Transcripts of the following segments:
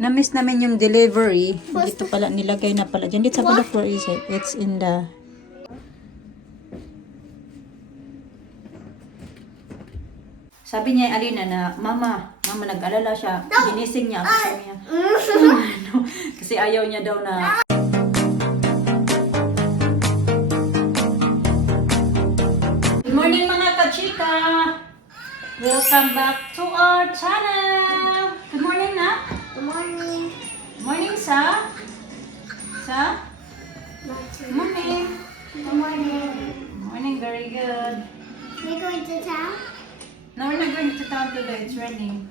Na-miss namin yung delivery. Dito pala, nilagay na pala dyan. Dito sa pala, where is it? It's in the... Sabi niya, Alina, na, Mama, nag-alala siya. Ginising niya ako. Sabi niya, ano? Kasi ayaw niya daw na... Good morning mga kachika! Welcome back to our channel! Good morning na! Good morning. Morning sa? Morning! Good morning. Morning, very good. We're going to town? No, we're not going to town today. It's raining.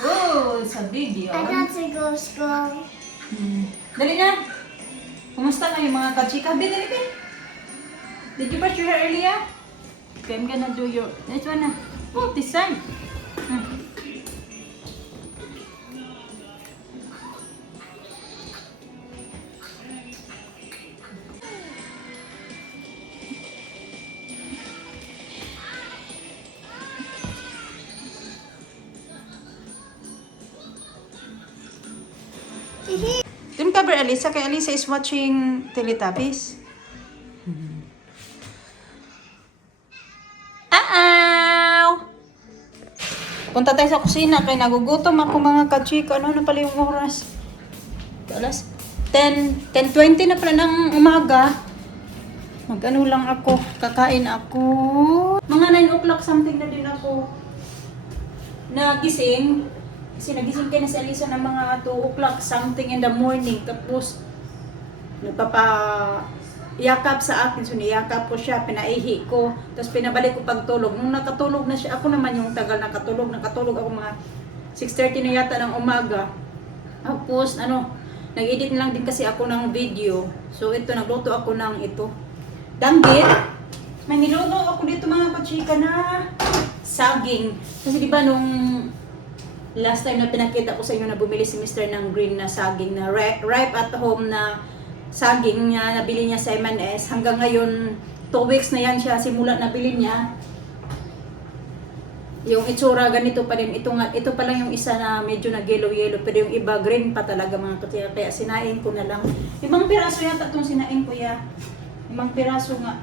Oh, it's a big I yawn. got to go to school. Dali na! Kumusta kayo mga kachika? Dali. Did you brush your hair earlier? Okay, I'm gonna do your... This one na. Oh, this side. Dun cover Alisa, kay Alisa is watching Teletubbies. Punta tayo sa kusina kay nagugutom ako mga kachika. Ano na pala yung oras? Alas 10:20 na pala ng umaga. Mag-ano lang ako, kakain ako. Mga 9 o'clock something na din ako nagising. Kasi nagising kayo na si Alisa ng mga 2 o'clock something in the morning. Tapos yakap sa akin, so niyakap ko siya, pinaihi ko, tapos pinabalik ko pagtulog. Nung nakatulog na siya, ako naman yung tagal nakatulog ako mga 6:30 na yata ng umaga. Tapos nag-edit lang din kasi ako ng video. So ito, nagluto ako ng danggit. May niluto ako dito mga kachika na saging. Kasi di ba nung last time na pinakita ko sa inyo na bumili si Mr. ng green na saging na ripe at home na saging niya, nabili niya sa M&S. Hanggang ngayon, 2 weeks na yan siya simula nabili niya. Yung itsura ganito pa rin. Ito pa lang yung isa na medyo na yellow, pero yung iba green pa talaga mga katiya. Kaya sinain ko na lang. 5 piraso yata itong sinain ko ya. 5 piraso nga.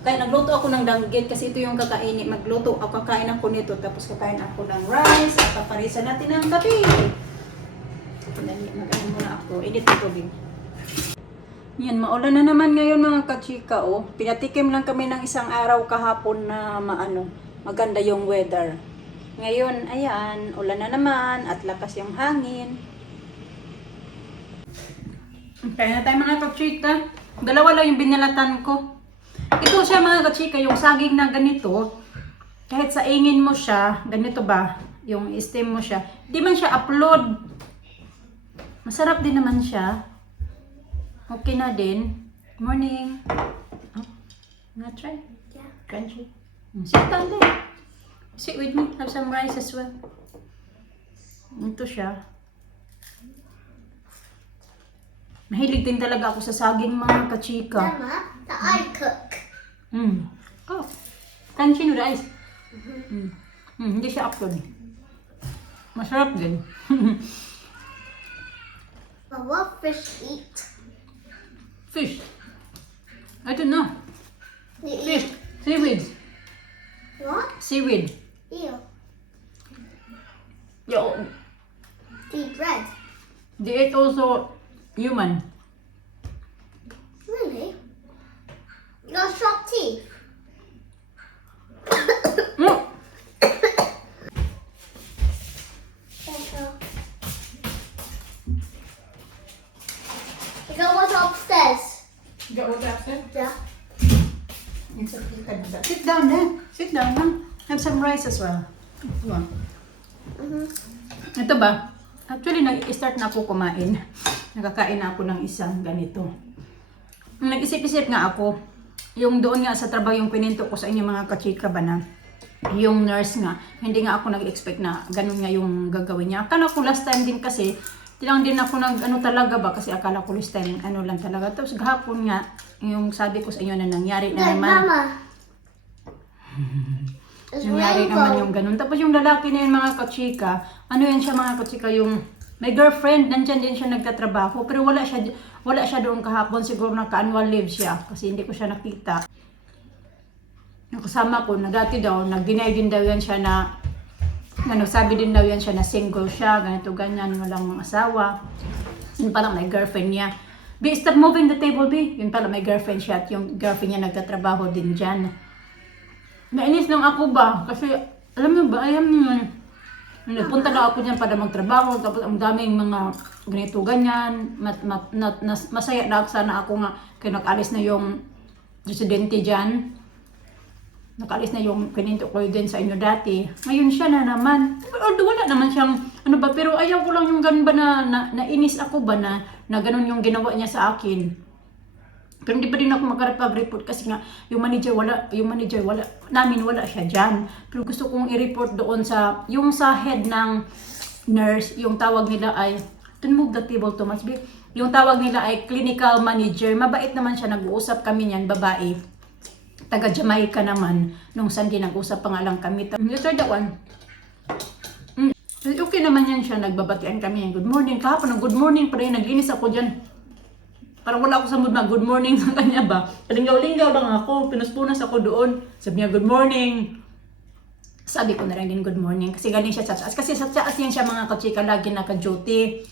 Kaya nagluto ako ng danggit kasi ito yung kakainin. Kakain ako nito, tapos kakain ako ng rice at paparisan natin ng kape. Mag-ano muna ako. Edit ko din. Yan, maulan na naman ngayon mga kachika, oh. Pinatikim lang kami ng isang araw kahapon na maganda yung weather. Ngayon, ayan, ulan na naman at lakas yung hangin. Kaya na tayo mga kachika. Dalawa lang yung binalatan ko. Ito siya mga kachika, yung saging na ganito. Kahit sa ingin mo siya, ganito ba, yung steam mo siya, di man siya upload. Masarap din naman siya. Okay na din. Morning. Oh, wanna try? Yeah. Crunchy. Sit down there. Sit with me. Have some rice as well. Ito siya. Mahilig din talaga ako sa saging mga kachika. Mama, that I cook. Oh. Crunchy no rice. Hindi siya upload. Masarap din. But what fish eat? Fish. I don't know. They Fish. eat Seaweed. what? Seaweed. Eel. Yeah. They eat bread. They eat also human. Really? No sharp teeth. Mm. You got what's upstairs? Go upstairs. Yeah. It's okay. Sit down there. Sit down lang. Have some rice as well. Wow. Ito ba? Actually, nag-start na ako kumain. Nakakain na ako ng isang ganito. Nag-isip-isip nga ako. Yung doon nga sa trabaho, yung pininto ko sa inyo mga kachika ba na, yung nurse nga, hindi nga ako nag-expect na ganun nga yung gagawin niya. Akala ko last time din kasi, tilang din ako talaga ba, kasi akala ko last time lang talaga. Tapos gahapon nga, yung sabi ko sa inyo na nangyari na Good, naman. Mama. It's nangyari naman yung rainbow. ganun. Tapos yung lalaki na yun mga kachika, ano yan siya mga kachika, yung may girlfriend, nandyan din siya nagtatrabaho, pero wala siya doon kahapon, siguro naka-annual leave siya, kasi hindi ko siya nakita. Yung kasama ko, na dati daw, nag-deny din daw yan siya na nagsabi din daw yan siya na single siya, ganito ganyan, walang mga asawa. Yun pala may girlfriend niya. B, stop moving the table, B. Yun pala may girlfriend siya at yung girlfriend niya nagtatrabaho din dyan. Nainis lang ako ba? Kasi, alam mo ba, nagpunta na ako dyan para magtrabaho, tapos ang daming mga ganito ganyan, masaya na sana ako nga, kaya nakalis na yung residente dyan. Nakalis na yung kininto ko din sa inyo dati. Ngayon siya na naman. Although wala naman siyang, ano ba, pero ayaw ko lang yung ganun ba nainis ako ba na ganun yung ginawa niya sa akin. Pero hindi pa rin ako makarapag-report kasi nga yung manager wala siya dyan. Pero gusto kong i-report doon sa head ng nurse, yung tawag nila ay, don't move the table too much, babe. Yung tawag nila ay clinical manager. Mabait naman siya, nag-uusap kami niyan, babae. Taga Jamaica naman. Nung Sunday nag-usap pa nga lang kami. You try that one. Okay naman yan siya, nagbabatian kami yan. Good morning. Kahapon, good morning pa rin. Naglinis ako dyan. Parang wala ako sa mood good morning sa kanya ba. Kalingaw-lingaw lang ako. Pinas-punas ako doon. Sabi niya, good morning. Sabi ko na rin din good morning. Kasi galing siya sa taas. Kasi sa taas yan siya mga kachika, lagi naka-duty.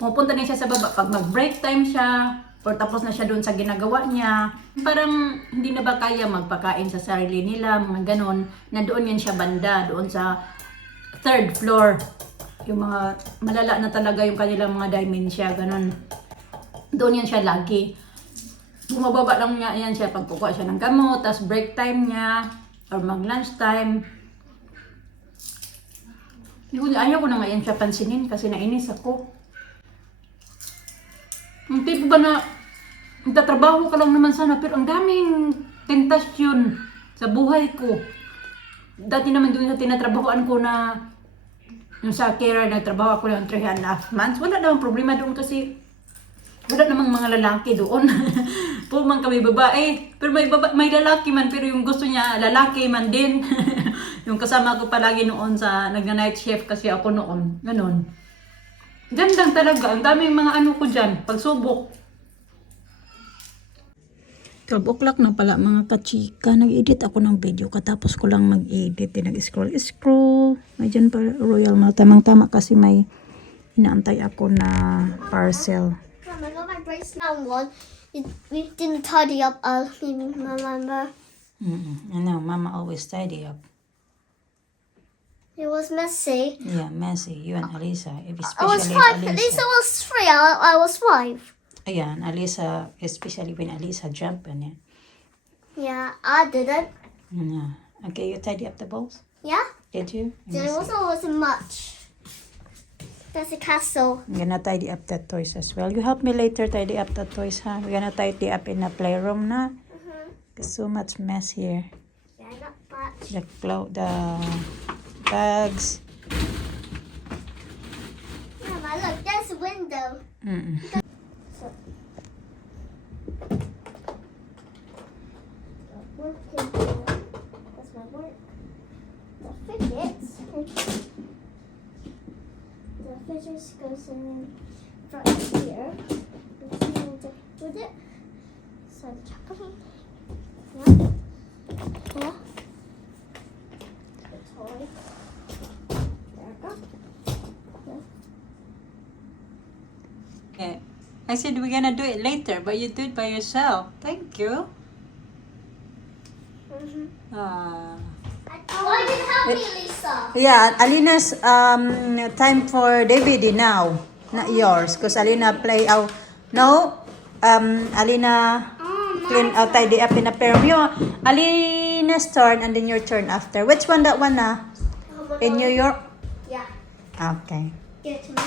Pupunta din siya sa baba. Pag mag-break time siya, or tapos na siya doon sa ginagawa niya, parang hindi na ba kaya magpakain sa sarili nila, mga ganon. Na doon yan siya banda, doon sa 3rd floor. Yung mga malala na talaga yung kanilang mga dementia, ganon. Doon yan siya lagi. Bumababa lang niya yan siya pag kukuha siya ng gamot, tapos break time niya, or mag-lunch time. Ayaw ko na nga yan siya pansinin kasi nainis ako. Ang tipo ba na nagtatrabaho ka lang naman sana, pero ang daming tentasyon sa buhay ko. Dati naman doon sa tinatrabahoan ko na yung sa carer, nagtrabaho ako ng 3.5 months. Wala namang problema doon kasi wala namang mga lalaki doon. Puro man kami babae. Pero may lalaki man, pero yung gusto niya, lalaki man din. Yung kasama ko palagi noon sa nag-night shift kasi ako noon. Ganon. Gandang talaga. Ang daming mga ano ko dyan. Pagsubok. 12 o'clock na pala mga kachika. Nag-edit ako ng video. Katapos ko lang mag-edit. Nag-scroll. Ayan pa Royal Mail. Tamang-tama kasi may inaantay ako na parcel. Mom, I got my bracelet one. We didn't tidy up. Remember? I know. Mama always tidy up. It was messy. Yeah, messy. You and Alisa. I was 5. Lisa was 3. I was 5. Ayan, Alisa, especially when Alisa jumped on it. Yeah, I didn't. Yeah. Okay, you tidy up the balls? Yeah? Did you? There wasn't much. There's a castle. I'm gonna tidy up the toys as well. You help me later tidy up the toys, huh? We're gonna tidy up in the playroom na. There's so much mess here. Yeah, not much. The bags. Mama, look, there's a window. That's my work. The fidgets. The fidgets goes in front here. With it. So the chocolate. Yeah. Yeah. The toy. There we go. Okay. I said we're gonna do it later, but you do it by yourself. Thank you. Why did you help me, Lisa? Yeah, Alina's time for David now, not yours, because Alina play out. No, Alina clean out, tidy up in a pair. Alina's turn and then your turn after. Which one? That one na? In New York. Yeah. Okay. Give it to me.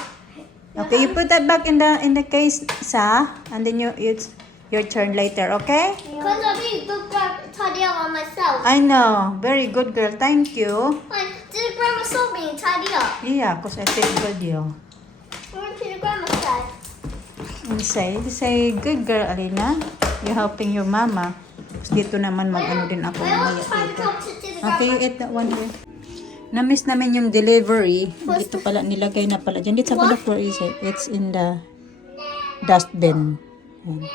Okay, you put that back in the case, sa, and then it's your turn later. Okay? Because I did good grab tidy up on myself. I know. Very good girl. Thank you. Like, did grandma saw me tidy up? Yeah, because I take video. What did grandma say? You say good girl, Alina. You're helping your mama. Tapos dito naman mag-ano din ako I mamaya was trying to dito. talk to the Okay, you eat that one here. Na-miss namin yung delivery. Dito pala, nilagay na pala dyan. Dito sa pala, where is it? It's in the dustbin. Ayan.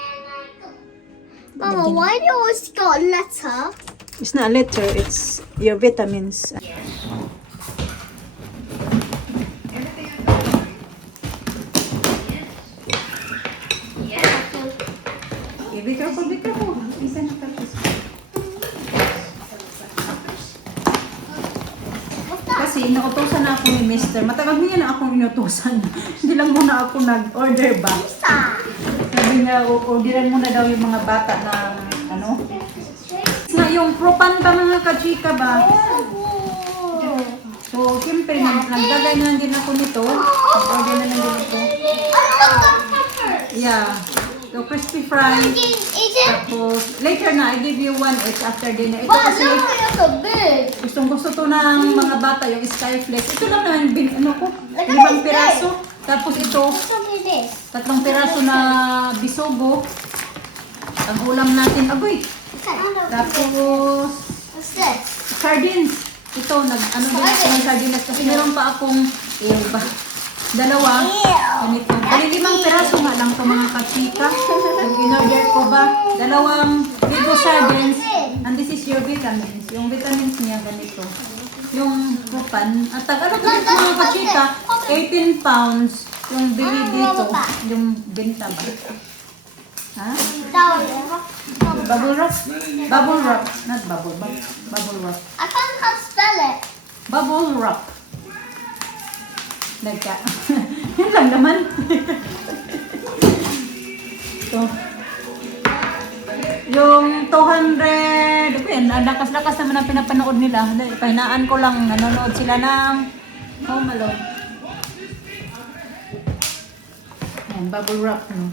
Mama, why do you always got a letter? It's not a letter, it's your vitamins. Okay, be careful, be careful. Isa na tapos. Kasi inuutosan na ako ni Mister. Matagal niya na akong inutosan. Hindi lang muna ako nag-order ba. Sabi niya, orderan muna daw yung mga bata na ano. Na yung propan ba mga kachika ba? So, siyempre, nagdagay na din ako nito. Order na lang din ako. Yeah. So, crispy fry. Tapos, later na, I give you one each after dinner. Ito kasi, gustong gusto to ng mga bata, yung Skyflex. Ito lang naman, ano ko, 5 piraso. Tapos ito, 3 piraso na bisogo. Ang ulam natin, agoy. Tapos, sardines. Ito, ano din ako ng sardines kasi meron pa akong dalawa. Ganito. Bali 5 piraso nga lang ito mga kachika. Yung in-order ko ba? 2 big sardines. And this is your vitamins. Yung vitamins niya ganito. Yung pupan. At ano ganito mga kachika? 18 pounds. Yung bili dito. Yung benta ba? Ha? Bubble wrap? Bubble wrap. Not bubble, but bubble wrap. I can't spell it. Bubble wrap. Like that. Yan lang naman. So, yung 200, okay, ang lakas-lakas naman ang pinapanood nila. Pahinaan ko lang, nanonood sila ng Home Alone. Yan, bubble wrap, no?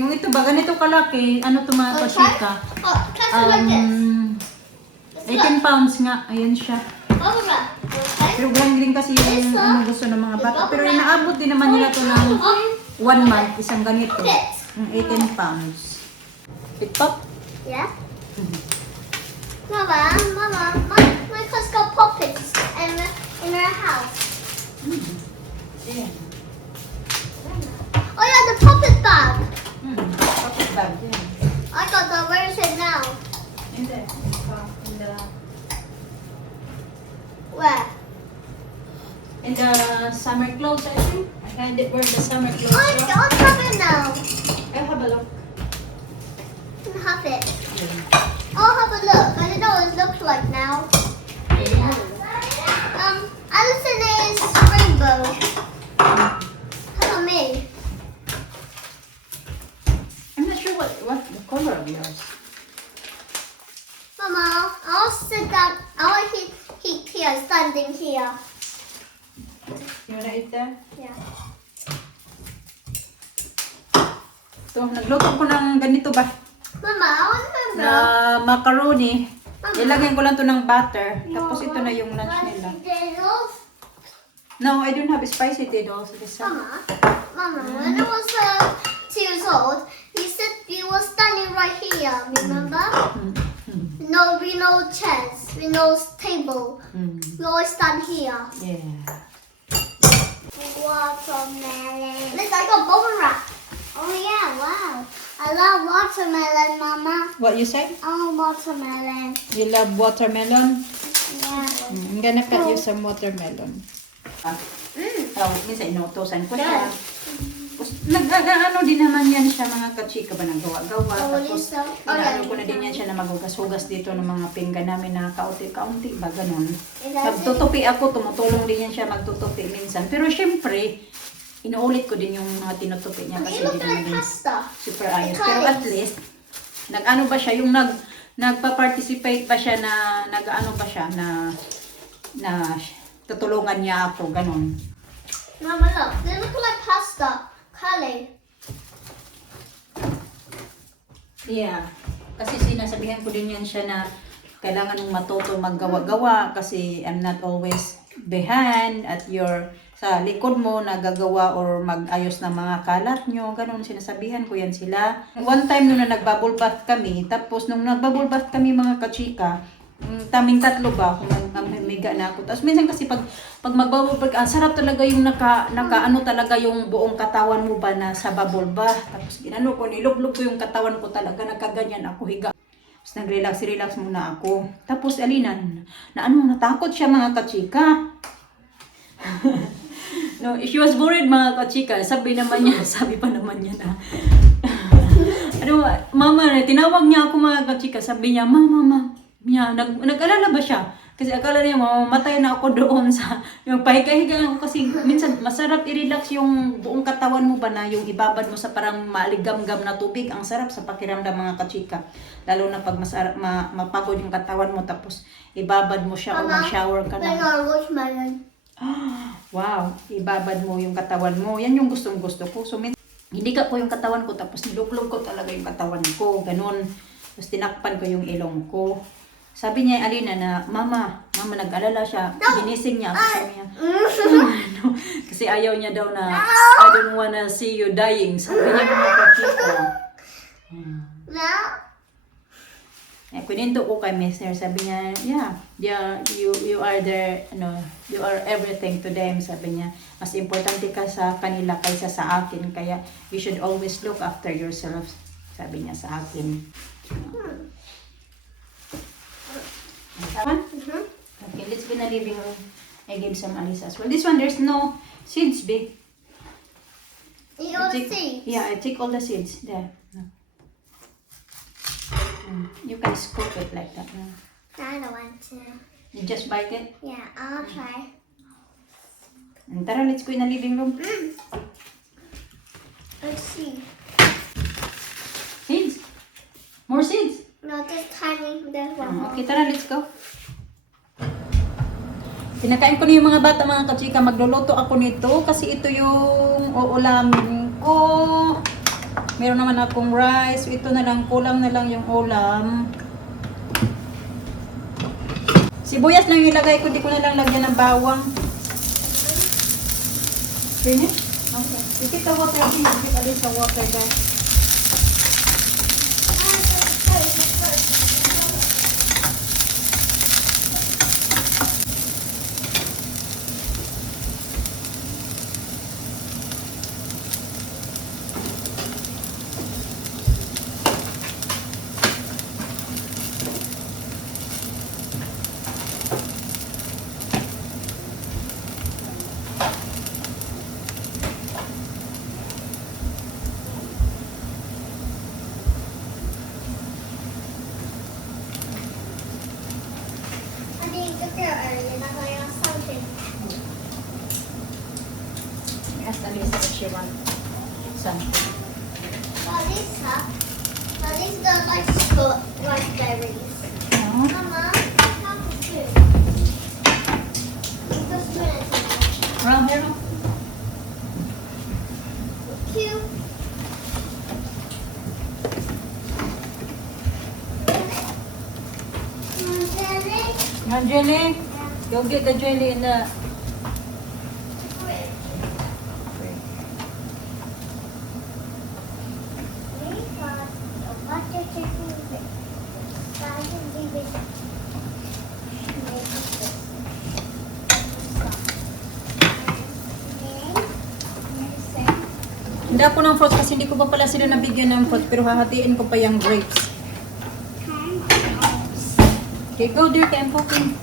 Yung ito ba, ganito kalaki, ano ito mga kachika? Like this. 18 pounds nga, ayan siya. Bubble wrap. Okay. Pero ganyan din kasi yung ano gusto ng mga bata. Pero inaabot din naman nila ito ng 1 month, isang ganito. Yung 18 pounds. It pop? Yeah. Mama, my cousin got puppets in her house. Yeah. Oh yeah, the puppet bag. Pocket bag, yeah. I got that. Where is it now? In the Where? in the summer clothes, I think. I had it where the summer clothes I were. have it now. I'll have a look. I have it. I'll have a look. I don't know what it looks like now. Alison is rainbow. How about me? I'm not sure what the color of yours. Mama, I'll sit down. I'll eat here, standing here. You wanna eat that? Yeah. So, nagluto ko ng ganito ba? Mama, I want to Na macaroni. Mama. Ilagyan ko lang to ng butter. Tapos ito na yung lunch nila. No, I don't have spicy noodles. Mama, when I was 2 years old, you were standing right here, remember? No, we know chairs, we know table. We always stand here. Yeah. Watermelon. Look, I got bubble wrap. Oh yeah, wow. I love watermelon, Mama. What you say? Oh, watermelon. You love watermelon? Yeah. I'm gonna cut you some watermelon. Oh, minsan inuutosan ko siya. Nag-ano din naman yan siya mga kachika ba ng gawa-gawa. Tapos inaano ko na din yan siya na magugas-hugas dito ng mga pinggan namin na kaunti-kaunti ba ganun. Magtutupi ako, tumutulong din yan siya magtutupi minsan. Pero syempre, inuulit ko din yung mga tinutupi niya kasi It hindi looks like naman din pasta. super ayos. Pero at least, nag-ano ba siya, yung nagpa-participate ba siya na, nag-ano ba siya na tutulungan niya ako, ganun. Mama, look. They look like pasta. Curly. Yeah. Kasi sinasabihan ko din yan siya na kailangan mong matuto maggawa-gawa kasi I'm not always behind at your sa likod mo nagagawa or mag-ayos ng mga kalat nyo, ganun sinasabihan ko yan sila. One time nung na nagbubble bath kami, tapos nung nagbubble bath kami mga kachika, taming tatlo ba, kung nagmamiga na ako. Tapos minsan kasi pag magbubble bath, ang sarap talaga yung ano talaga yung buong katawan mo ba na sa bubble bath. Tapos ginano ko, nilublog ko yung katawan ko talaga, nagkaganyan ako, higa. Tapos nag-relax muna ako. Tapos alina, natakot siya mga kachika. No, she was worried mga kachika. Sabi pa naman niya na mama, tinawag niya ako mga kachika. Sabi niya, mama, nag-alala ba siya? Kasi akala niya, mamamatay na ako doon sa, yung pahiga-higa ako kasi minsan masarap i-relax yung buong katawan mo ba na yung ibabad mo sa parang maligam-gam na tubig. Ang sarap sa pakiramdam mga kachika. Lalo na pag mapagod yung katawan mo tapos ibabad mo siya o mag-shower ka na. Wow, ibabad mo yung katawan mo. Yan yung gustong-gusto ko. So, hindi ka ko yung katawan ko, tapos niluglog ko talaga yung katawan ko. Ganun. Tapos tinakpan ko yung ilong ko. Sabi niya, Alina, na, Mama, nag-alala siya. Ginising niya. Sabi niya, no. Kasi ayaw niya daw na, I don't wanna see you dying. Sabi niya mga kachika. Kuninto ko kay Mister, sabi niya, you are there, you are everything to them, sabi niya. Mas importante ka sa kanila kaysa sa akin, kaya you should always look after yourself, sabi niya sa akin. Okay, let's go na living room. I give some Alisa as well. This one, there's no seeds, babe. Eat all the seeds? Yeah, I take all the seeds. There. You can scoop it like that. I don't want to. You just bite it? Yeah, I'll try. And tara, let's go in the living room. Let's see. Seeds? More seeds? No, just tiny. There's one more. Okay, tara, let's go. Pinakain ko na yung mga bata, mga kachika. Magluluto ako nito kasi ito yung uulamin ko. Meron naman akong rice. Ito na lang, kulang na lang yung ulam. Sibuyas lang yung ilagay ko. Di ko na lang lagyan ng bawang. Finish? Okay. Ikit the water. Ikit alis sa water, guys. Ask Alisa if she wants something. These don't like raspberries. No? Mama, how to do? Just a minute. Around here, no? Cute. Jelly? Yan, jelly. Go get the jelly in the... Hindi ako ng fruits kasi hindi ko pa pala sila nabigyan ng fruits pero hahatiin ko pa yung grapes. Okay, go dear, I'm cooking.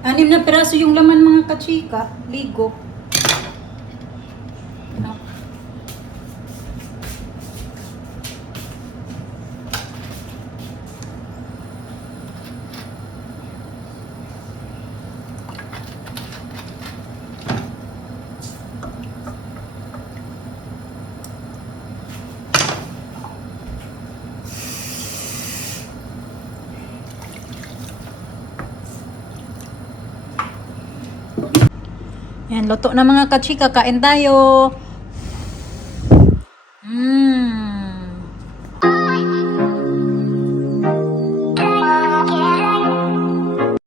Anim na piraso yung laman mga kachika, ligo. Yan, luto na mga kachika. Kain tayo.